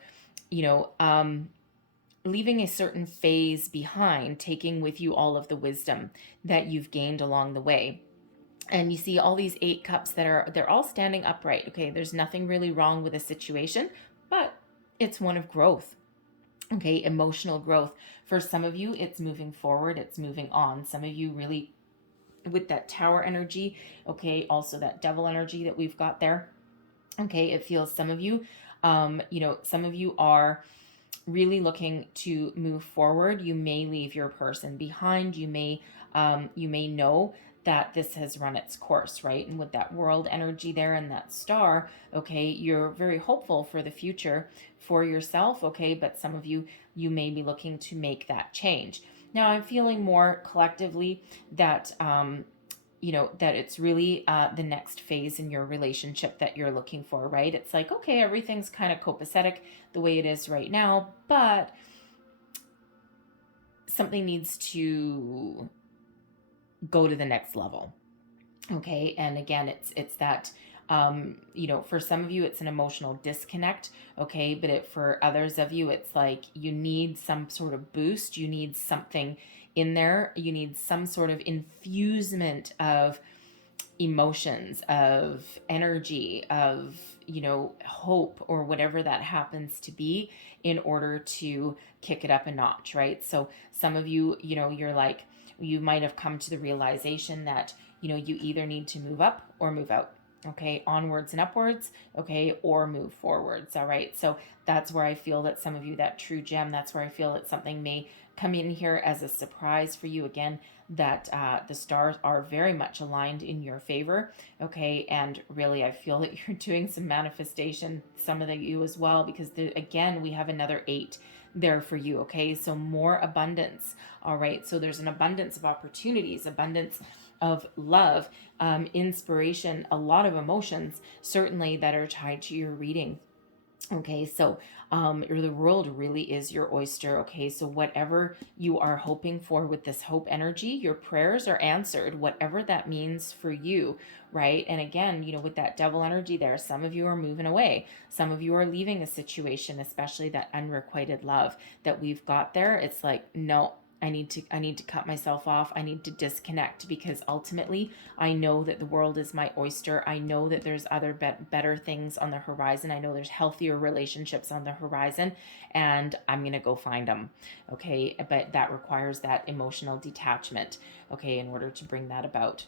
leaving a certain phase behind, taking with you all of the wisdom that you've gained along the way. And you see all these 8 cups they're all standing upright. Okay, there's nothing really wrong with a situation, but it's one of growth. Okay, emotional growth. For some of you, it's moving forward, it's moving on. Some of you really, with that Tower energy, okay, also that Devil energy that we've got there. Okay, it feels some of you, some of you are really looking to move forward. You may leave your person behind. You may know that this has run its course, right? And with that world energy there and that star, okay, you're very hopeful for the future for yourself, okay? But some of you may be looking to make that change. Now, I'm feeling more collectively that, that it's really the next phase in your relationship that you're looking for, right? It's like, okay, everything's kind of copacetic the way it is right now, but something needs to go to the next level. Okay. And again, it's that, for some of you, it's an emotional disconnect. Okay. But for others of you, it's like you need some sort of boost. You need something in there. You need some sort of infusement of emotions, of energy, of, hope, or whatever that happens to be, in order to kick it up a notch, right? So some of you, you're like, you might have come to the realization that, you either need to move up or move out. Okay, onwards and upwards, okay, or move forwards. All right, so that's where I feel that some of you, that true gem, that's where I feel that something may come in here as a surprise for you. Again, that the stars are very much aligned in your favor. Okay, and really, I feel that you're doing some manifestation, some of you as well, because again, we have another 8 there for you. Okay, so more abundance. All right, so there's an abundance of opportunities, abundance of love, inspiration, a lot of emotions, certainly, that are tied to your reading. Okay, so the world really is your oyster. Okay, so whatever you are hoping for with this hope energy, your prayers are answered, whatever that means for you, right? And again, with that devil energy there, some of you are moving away, some of you are leaving a situation, especially that unrequited love that we've got there. It's like, no, I need to cut myself off. I need to disconnect, because ultimately I know that the world is my oyster. I know that there's other better things on the horizon. I know there's healthier relationships on the horizon, and I'm going to go find them. Okay, but that requires that emotional detachment, okay, in order to bring that about.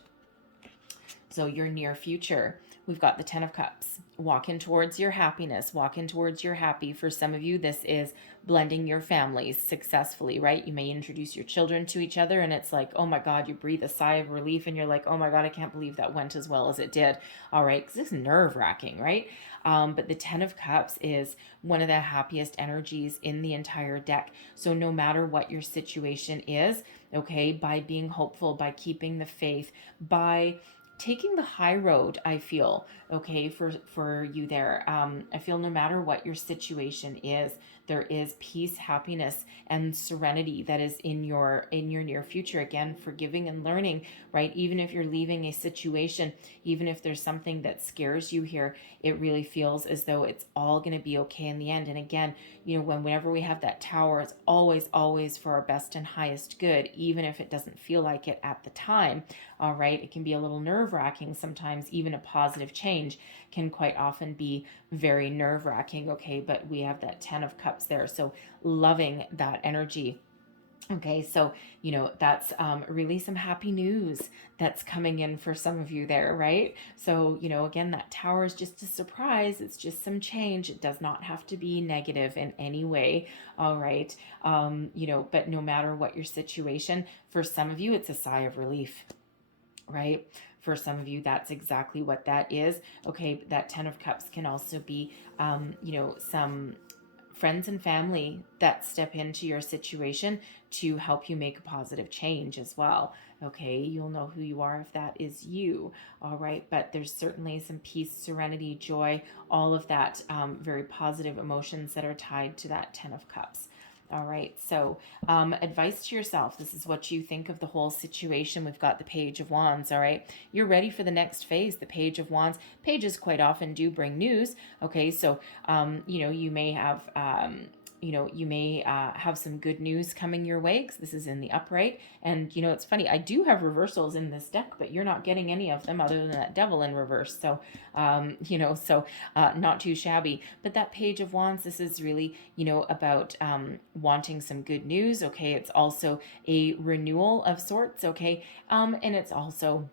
So your near future, we've got the 10 of Cups. Walking towards your happiness, walking towards your happy. For some of you, this is blending your families successfully, right? You may introduce your children to each other, and it's like, oh my God, you breathe a sigh of relief, and you're like, oh my God, I can't believe that went as well as it did. All right, because it's nerve-wracking, right? But the 10 of Cups is one of the happiest energies in the entire deck. So no matter what your situation is, okay, by being hopeful, by keeping the faith, by taking the high road, I feel, okay, for you there. I feel no matter what your situation is, there is peace, happiness, and serenity that is in your near future. Again, forgiving and learning, right? Even if you're leaving a situation, even if there's something that scares you here, it really feels as though it's all going to be okay in the end. And again, whenever we have that tower, it's always for our best and highest good, even if it doesn't feel like it at the time. All right, it can be a little nerve-wracking sometimes. Even a positive change can quite often be very nerve-wracking. Okay, but we have that 10 of Cups there, so loving that energy. Okay, so that's really some happy news that's coming in for some of you there, right? So again, that tower is just a surprise. It's just some change. It does not have to be negative in any way. All right, but no matter what your situation, for some of you, it's a sigh of relief, right? For some of you, that's exactly what that is. Okay, that 10 of Cups can also be, some friends and family that step into your situation to help you make a positive change as well. Okay, you'll know who you are if that is you. All right, but there's certainly some peace, serenity, joy, all of that very positive emotions that are tied to that 10 of Cups. All right, so advice to yourself. This is what you think of the whole situation. We've got the Page of Wands, all right? You're ready for the next phase, the Page of Wands. Pages quite often do bring news, okay? So, you may have, have some good news coming your way, because this is in the upright. And, it's funny, I do have reversals in this deck, but you're not getting any of them other than that devil in reverse. So, not too shabby. But that Page of Wands, this is really, about wanting some good news, okay? It's also a renewal of sorts, okay? And it's also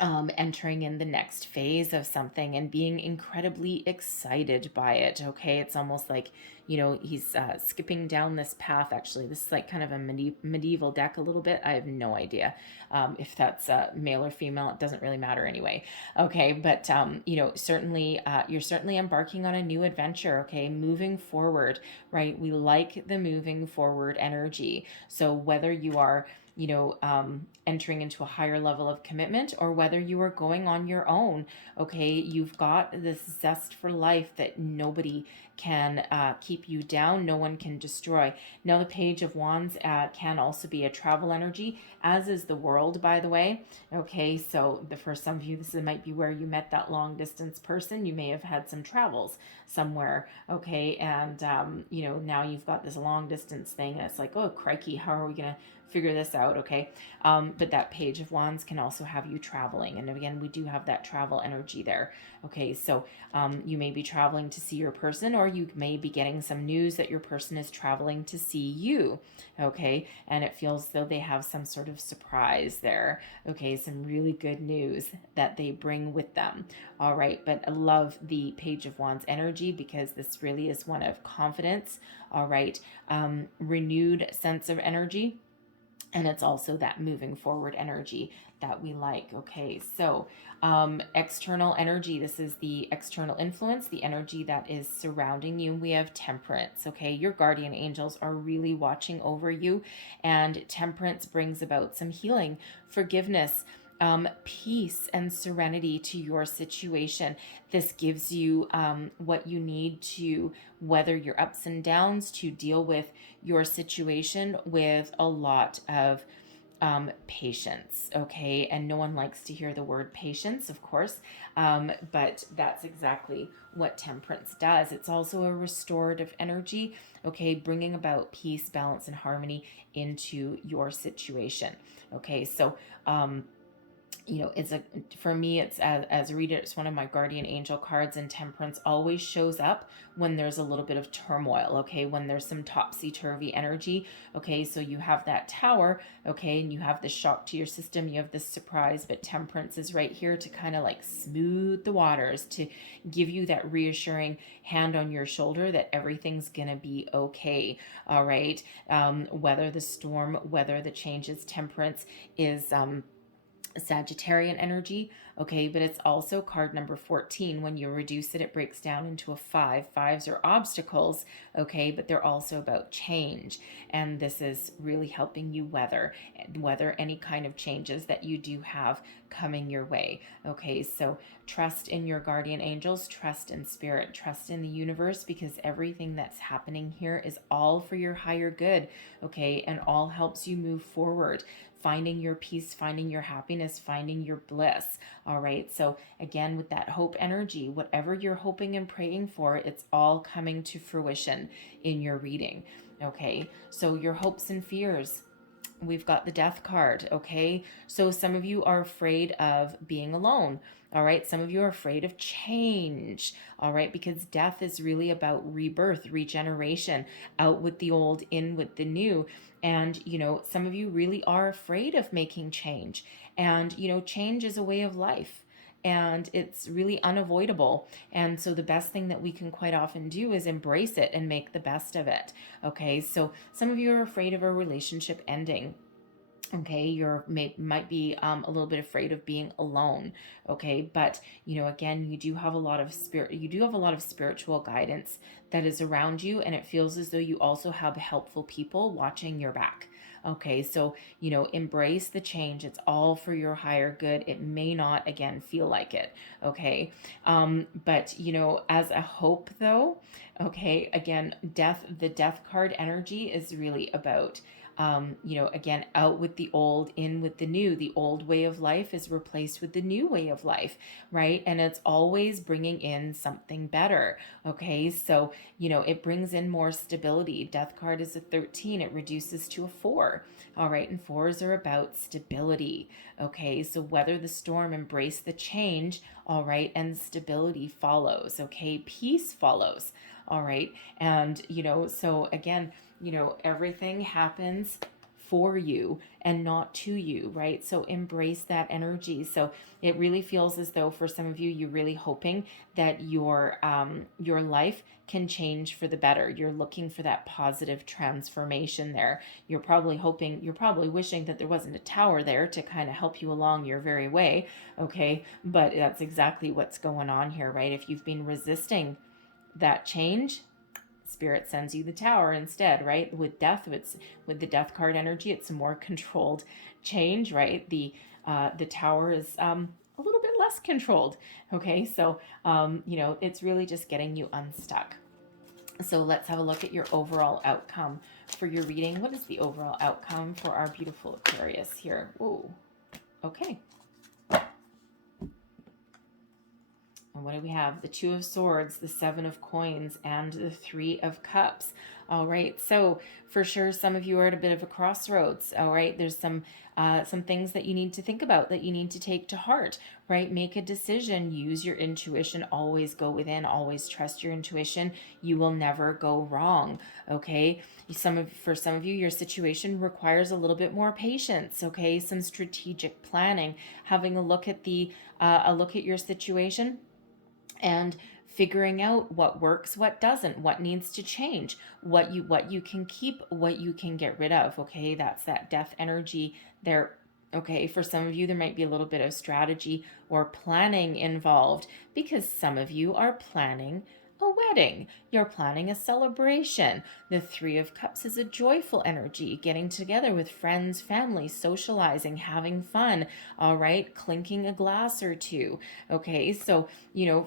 entering in the next phase of something and being incredibly excited by it. Okay, it's almost like he's skipping down this path. Actually, this is like kind of a medieval deck a little bit. I have no idea if that's male or female. It doesn't really matter anyway. Okay, but certainly you're certainly embarking on a new adventure. Okay, moving forward, right? We like the moving forward energy. So whether you are entering into a higher level of commitment, or whether you are going on your own, okay, you've got this zest for life that nobody can keep you down, no one can destroy. Now, the Page of Wands can also be a travel energy, as is the World, by the way. Okay, so for some of you, this might be where you met that long distance person. You may have had some travels somewhere, okay, and now you've got this long distance thing, and it's like, oh crikey, how are we gonna figure this out? Okay, but that Page of Wands can also have you traveling, and again, we do have that travel energy there. Okay, so you may be traveling to see your person, or you may be getting some news that your person is traveling to see you. Okay, and it feels though they have some sort of surprise there. Okay, some really good news that they bring with them. All right, but I love the Page of Wands energy, because this really is one of confidence. All right, renewed sense of energy. And it's also that moving forward energy that we like. Okay, so external energy. This is the external influence, the energy that is surrounding you. We have Temperance. Okay, your guardian angels are really watching over you, and Temperance brings about some healing, forgiveness, peace and serenity to your situation. This gives you what you need to weather your ups and downs, to deal with your situation with a lot of patience, okay? And no one likes to hear the word patience, of course, but that's exactly what temperance does. It's also a restorative energy, okay? Bringing about peace, balance, and harmony into your situation, okay? So, it's for me, it's as a reader, it's one of my guardian angel cards, and temperance always shows up when there's a little bit of turmoil, okay, when there's some topsy-turvy energy, okay. So you have that tower, okay, and you have the shock to your system, you have this surprise, but temperance is right here to kind of like smooth the waters, to give you that reassuring hand on your shoulder that everything's gonna be okay. All right. Weather the storm, weather the changes. Temperance is Sagittarian energy, okay, but it's also card number 14. When you reduce it, it breaks down into a 5. Fives are obstacles, okay, but they're also about change, and this is really helping you weather any kind of changes that you do have coming your way, okay. So trust in your guardian angels, trust in spirit, trust in the universe, because everything that's happening here is all for your higher good, okay, and all helps you move forward, finding your peace, finding your happiness, finding your bliss. All right. So again, with that hope energy, whatever you're hoping and praying for, it's all coming to fruition in your reading. Okay. So your hopes and fears, we've got the death card. Okay. So some of you are afraid of being alone. All right. Some of you are afraid of change. All right. Because death is really about rebirth, regeneration, out with the old, in with the new. And, some of you really are afraid of making change. And, change is a way of life, and it's really unavoidable. And so the best thing that we can quite often do is embrace it and make the best of it. Okay. So some of you are afraid of a relationship ending. Okay, might be a little bit afraid of being alone. Okay, but again, you do have a lot of spiritual guidance that is around you, and it feels as though you also have helpful people watching your back. Okay, so embrace the change. It's all for your higher good. It may not, again, feel like it. Okay, but as a hope, though, okay, again, the death card energy is really about again, out with the old, in with the new. The old way of life is replaced with the new way of life, right? And it's always bringing in something better. Okay, so it brings in more stability. Death card is a 13, it reduces to a 4. All right, and 4s are about stability. Okay, so weather the storm, embrace the change. All right, and stability follows. Okay, peace follows. All right, and so again, everything happens for you and not to you, right? So embrace that energy. So it really feels as though for some of you, you're really hoping that your life can change for the better. You're looking for that positive transformation there. You're probably wishing that there wasn't a tower there to kind of help you along your very way, okay? But that's exactly what's going on here, right? If you've been resisting that change, Spirit sends you the tower instead, right? With the death card energy, it's a more controlled change, right? The tower is a little bit less controlled. Okay, so it's really just getting you unstuck. So let's have a look at your overall outcome for your reading. What is the overall outcome for our beautiful Aquarius here? Ooh, okay. And what do we have? The 2 of Swords, the 7 of Coins, and the 3 of Cups. All right, so for sure, some of you are at a bit of a crossroads. All right, there's some things that you need to think about, that you need to take to heart. Right, make a decision. Use your intuition. Always go within. Always trust your intuition. You will never go wrong. Okay, for some of you, your situation requires a little bit more patience. Okay, some strategic planning, having a look at your situation, and figuring out what works, what doesn't, what needs to change, what you can keep, what you can get rid of. Okay, that's that death energy there. Okay, for some of you, there might be a little bit of strategy or planning involved, because some of you are planning a wedding. You're planning a celebration. The Three of Cups is a joyful energy, getting together with friends, family, socializing, having fun, all right, clinking a glass or two. Okay, so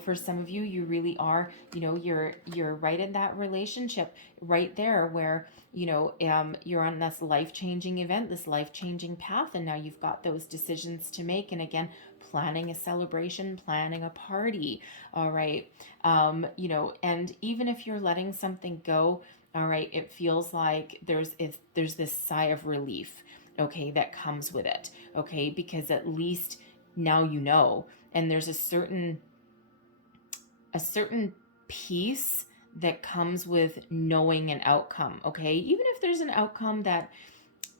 for some of you, you really are, you're right in that relationship right there where you're on this life-changing event, this life-changing path, and now you've got those decisions to make. And again, planning a celebration, planning a party, all right. And even if you're letting something go, all right, it feels like there's this sigh of relief, okay, that comes with it, okay, because at least now and there's a certain peace that comes with knowing an outcome, okay, even if there's an outcome that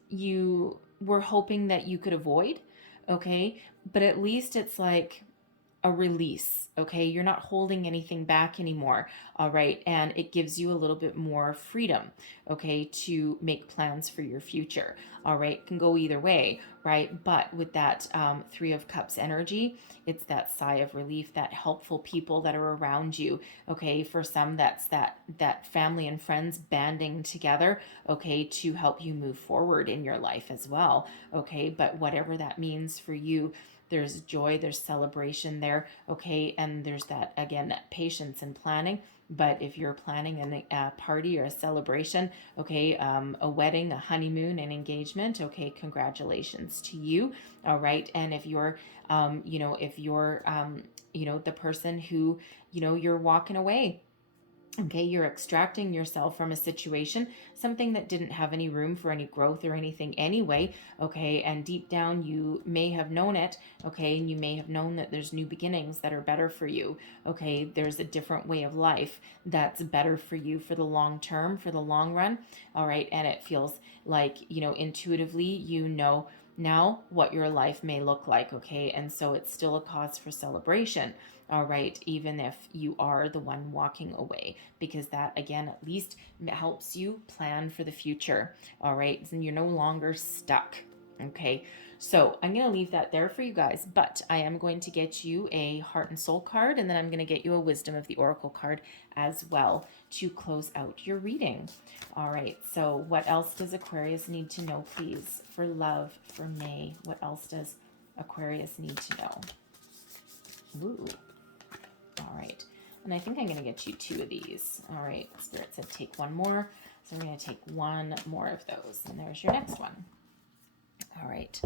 you were hoping that you could avoid, okay, but at least it's like a release, okay? You're not holding anything back anymore, all right? And it gives you a little bit more freedom, okay, to make plans for your future, all right? It can go either way, right? But with that Three of Cups energy, it's that sigh of relief, that helpful people that are around you, okay? For some, that's that family and friends banding together, okay, to help you move forward in your life as well, okay? But whatever that means for you, there's joy, there's celebration there, okay? And there's that, again, that patience and planning. But if you're planning a party or a celebration, okay, a wedding, a honeymoon, an engagement, okay, congratulations to you, all right? And if you're, the person who, you're walking away, okay, you're extracting yourself from a situation, something that didn't have any room for any growth or anything anyway, okay, and deep down you may have known it, okay, and you may have known that there's new beginnings that are better for you, okay, there's a different way of life that's better for you for the long term, for the long run, all right, and it feels like, intuitively, now what your life may look like, okay, and so it's still a cause for celebration, all right, even if you are the one walking away, because that, again, at least helps you plan for the future, all right, and you're no longer stuck, okay. So I'm going to leave that there for you guys, but I am going to get you a Heart and Soul card, and then I'm going to get you a Wisdom of the Oracle card as well to close out your reading. All right, so what else does Aquarius need to know, please, for love for May? What else does Aquarius need to know? Ooh. All right, and I think I'm going to get you two of these. All right, Spirit said take one more, so we're going to take one more of those, and there's your next one. All right,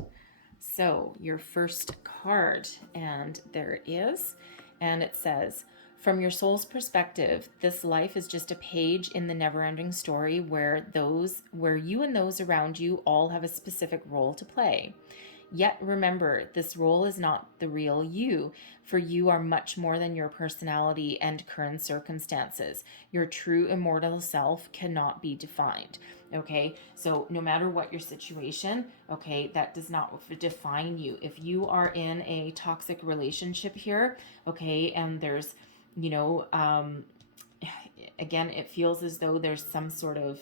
so your first card, and there it is, and it says, from your soul's perspective, this life is just a page in the never-ending story where you and those around you all have a specific role to play. Yet remember, this role is not the real you, for you are much more than your personality and current circumstances. Your true immortal self cannot be defined. Okay, so no matter what your situation, okay, that does not define you. If you are in a toxic relationship here, okay, and there's, again, it feels as though there's some sort of,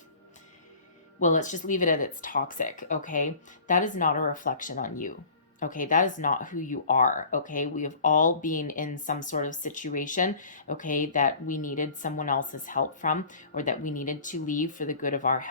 well, let's just leave it at it's toxic, okay? That is not a reflection on you, okay? That is not who you are, okay? We have all been in some sort of situation, okay, that we needed someone else's help from, or that we needed to leave for the good of our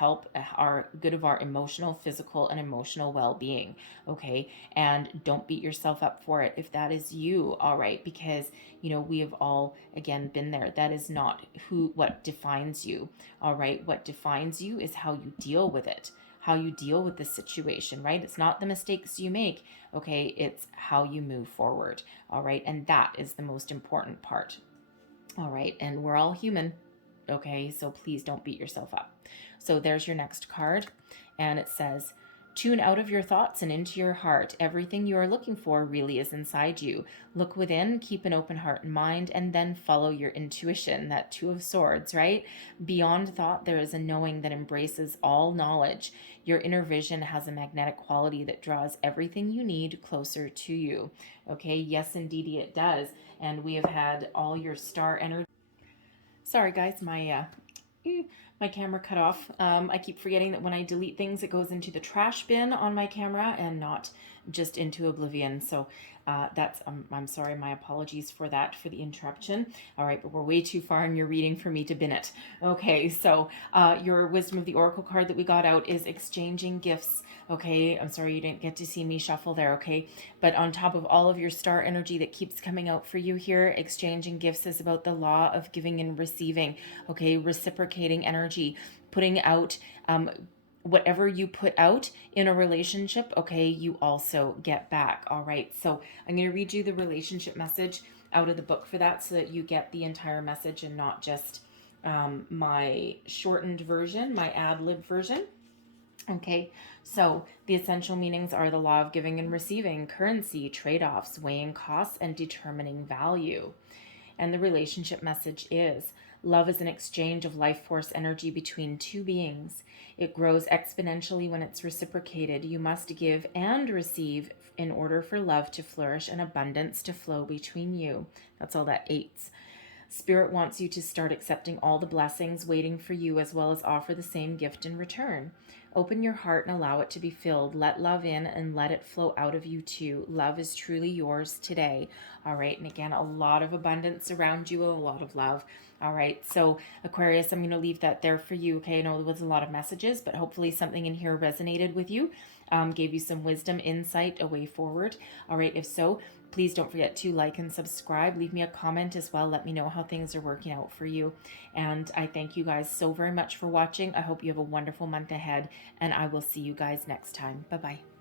good of our emotional, physical, and emotional well-being, okay? And don't beat yourself up for it if that is you, all right? Because, we have all, again, been there. That is not what defines you, all right? What defines you is how you deal with it, how you deal with the situation, right? It's not the mistakes you make, okay? It's how you move forward, all right? And that is the most important part, all right? And we're all human, okay? So please don't beat yourself up. So there's your next card, and it says, tune out of your thoughts and into your heart. Everything you are looking for really is inside you. Look within, keep an open heart and mind, and then follow your intuition, that Two of Swords, right? Beyond thought, there is a knowing that embraces all knowledge. Your inner vision has a magnetic quality that draws everything you need closer to you. Okay, yes, indeed it does. And we have had all your star energy. Sorry, guys, my My camera cut off. I keep forgetting that when I delete things, it goes into the trash bin on my camera and not just into oblivion. So I'm sorry, my apologies for that, for the interruption. All right, but we're way too far in your reading for me to bin it. Okay, so your Wisdom of the Oracle card that we got out is exchanging gifts. Okay, I'm sorry you didn't get to see me shuffle there, okay? But on top of all of your star energy that keeps coming out for you here, exchanging gifts is about the law of giving and receiving, okay? Reciprocating energy, putting out whatever you put out in a relationship, okay, you also get back. All right, so I'm going to read you the relationship message out of the book for that so that you get the entire message and not just my shortened version, my ad-lib version. Okay, so the essential meanings are the law of giving and receiving, currency, trade-offs, weighing costs, and determining value. And the relationship message is love is an exchange of life force energy between two beings. It grows exponentially when it's reciprocated. You must give and receive in order for love to flourish and abundance to flow between you. That's all that eights. Spirit wants you to start accepting all the blessings waiting for you, as well as offer the same gift in return. Open your heart and allow it to be filled. Let love in and let it flow out of you too. Love is truly yours today. All right. And again, a lot of abundance around you, a lot of love. All right. So Aquarius, I'm going to leave that there for you. Okay. I know there was a lot of messages, but hopefully something in here resonated with you, gave you some wisdom, insight, a way forward. All right. If so, please don't forget to like and subscribe. Leave me a comment as well. Let me know how things are working out for you. And I thank you guys so very much for watching. I hope you have a wonderful month ahead, and I will see you guys next time. Bye-bye.